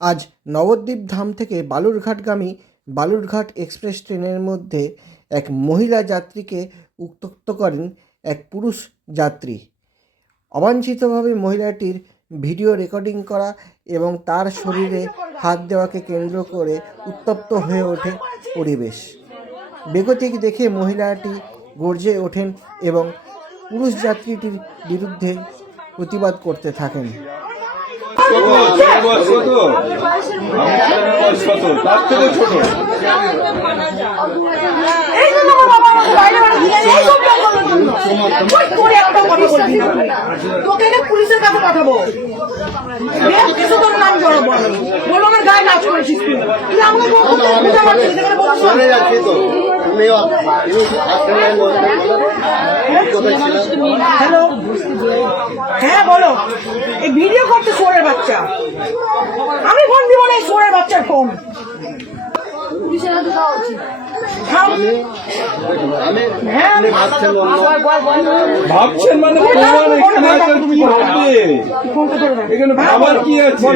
আজ নবদ্বীপ ধাম থেকে বালুরঘাটগামী বালুরঘাট এক্সপ্রেস ট্রেনের মধ্যে এক মহিলা যাত্রীকে উত্ত্যক্ত করেন এক পুরুষ যাত্রী। অবাঞ্ছিতভাবে মহিলাটির ভিডিও রেকর্ডিং করা এবং তার শরীরে হাত দেওয়াকে কেন্দ্র করে উত্তপ্ত হয়ে ওঠে পরিবেশ। বেগতিক দেখে মহিলাটি গর্জে ওঠেন এবং পুরুষ যাত্রীটির বিরুদ্ধে প্রতিবাদ করতে থাকেন। পুলিশের কাছে পাঠাবো, কিছু তোর নাম করবো, বলো আমার গায়ে নাচ করেছিস তুই হ্যালো, হ্যাঁ বলো। এই ভিডিও করতে সোরের বাচ্চা, আমি ফোন দিব না, এই সোরের বাচ্চার ফোন। ভাবছেন মানে এখানে ভাবার কি আছে?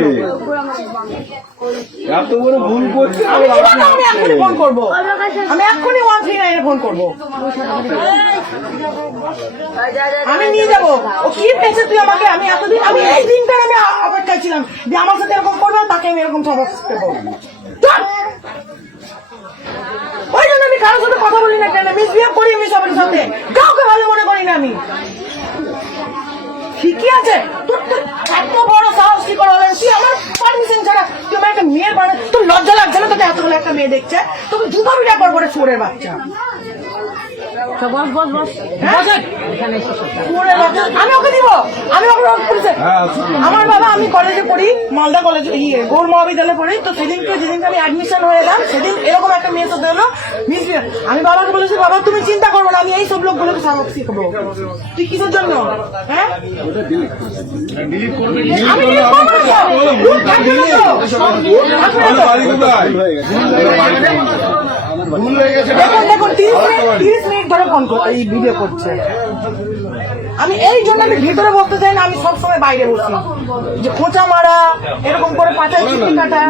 এত বড় ভুল করছে। আমি এক্ষুনি ফোন করবো, আমি এক্ষুনি 139 ফোন করবো, আমি নিয়ে যাবো। ও কি পেয়েছে তুই আমাকে? আমি এতদিন, আমি এই দিনটা আমি অপেক্ষায় ছিলাম যে আমার সাথে এরকম করবে, তাকে আমি এরকম সবক দেবো। ওই জন্য আমি কারোর সাথে কথা বলি না, কেন মিসবিহেভ করি আমি সবার সাথে, কাউকে ভালো মনে করি না আমি। ঠিকই আছে, তোর তো এত বড় সাহস কি করে হলেন? তুই আমার পারমিশন ছাড়া তুই আমার একটা মেয়ের পারে, তোর লজ্জা লাগছে না? তোকে এতগুলো একটা মেয়ে দেখছে, তোকে জুতা বিটা করবো রে চোরের বাচ্চা। আমি ওকে দিব, আমি ওকে পুলিশে। আমার বাবা, আমি কলেজে পড়ি, মালদা কলেজে, গৌর মহাবিদ্যালয়ে পড়ি। তো সেদিনকে যেদিনকে আমি অ্যাডমিশন হয়ে এলাম, সেদিন এরকম একটা মেয়ে সাথে হলো মিসবিহেভ। আমি বাবাকে বলেছি, বাবা তুমি চিন্তা করবো না, আমি এই সব লোকগুলোকে সাবক শিখবো। তুই কিসের জন্য? হ্যাঁ, আমি দেখুন 30 মিনিট ধরে ফোন এই ভিডিও করছে। আমি এই জন্য আমি ভিতরে বসতে চাই না, আমি সবসময় বাইরে বসি, যে খোঁচা মারা, এরকম করে পাচার চিঠি কাটা।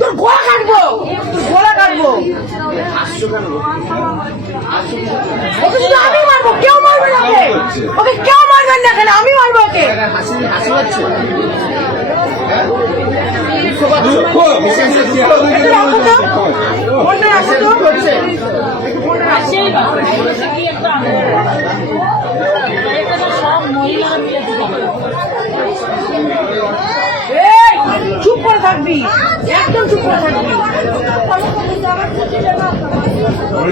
তোর গোলা কাটবো, তোর গোলা কাটবো। ওকে শুধু আমি মারবো, কেউ মারবে না ওকে, ওকে কেউ মারবেন না, কেন আমি মারবো ওকে। চুপ করে থাকবি, একদম চুপ করে থাকবি।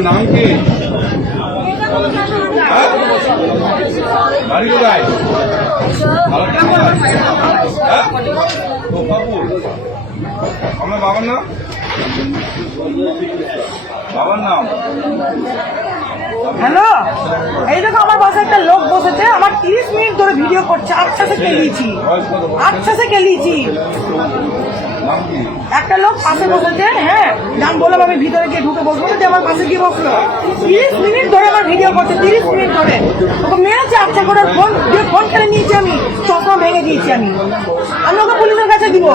নাম কি? বাড়ি কোথায়? আমার বাবার নাম? বাবার নাম? হ্যালো, এই দেখো আমার পাশে একটা লোক বসেছে, আমার 30 মিনিট ধরে ভিডিও করছে। আচ্ছা সে কেলিয়েছি, আচ্ছা সে কেলিয়েছি। একটা লোক পাশে বসেছে, হ্যাঁ নাম বললাম, আমি ভিতরে গিয়ে ঢুকে বসবো না, যে আমার পাশে গিয়ে বসলো। 30 মিনিট ধরে আমার ভিডিও করছে, 30 মিনিট ধরে ওকে মেরেছে। আচ্ছা করে ফোন দিয়ে ফোন খেলে নিয়েছি, আমি চশমা ভেঙে দিয়েছি। আমি ওকে পুলিশের কাছে দিব,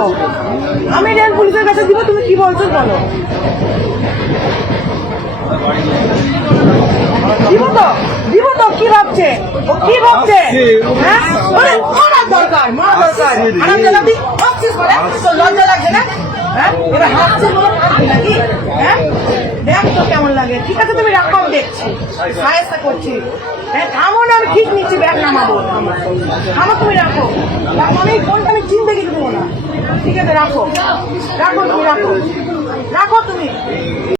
আমি রেল পুলিশের কাছে দিব। তুমি কি বলছো বলো? দিব তো, দিব তো। কি ভাবছে ও, কি ভাবছে? হ্যাঁ, মারার দরকার, মারা দরকার। লজ্জা লাগছে না? হ্যাঁ, এবার হাসছে বলো নাকি? হ্যাঁ, দেখ তো কেমন লাগে। ঠিক আছে তুমি রাখো, আমি দেখছি, সাহায্য করছি। হ্যাঁ থামো না, আমি ঠিক নিচ্ছি, ব্যাগ নামাবো। থামো, তুমি রাখো, আমি ফোনটা আমি চিনতে গিয়ে দেবো না। ঠিক আছে রাখো, রাখো তুমি, রাখো, রাখো তুমি।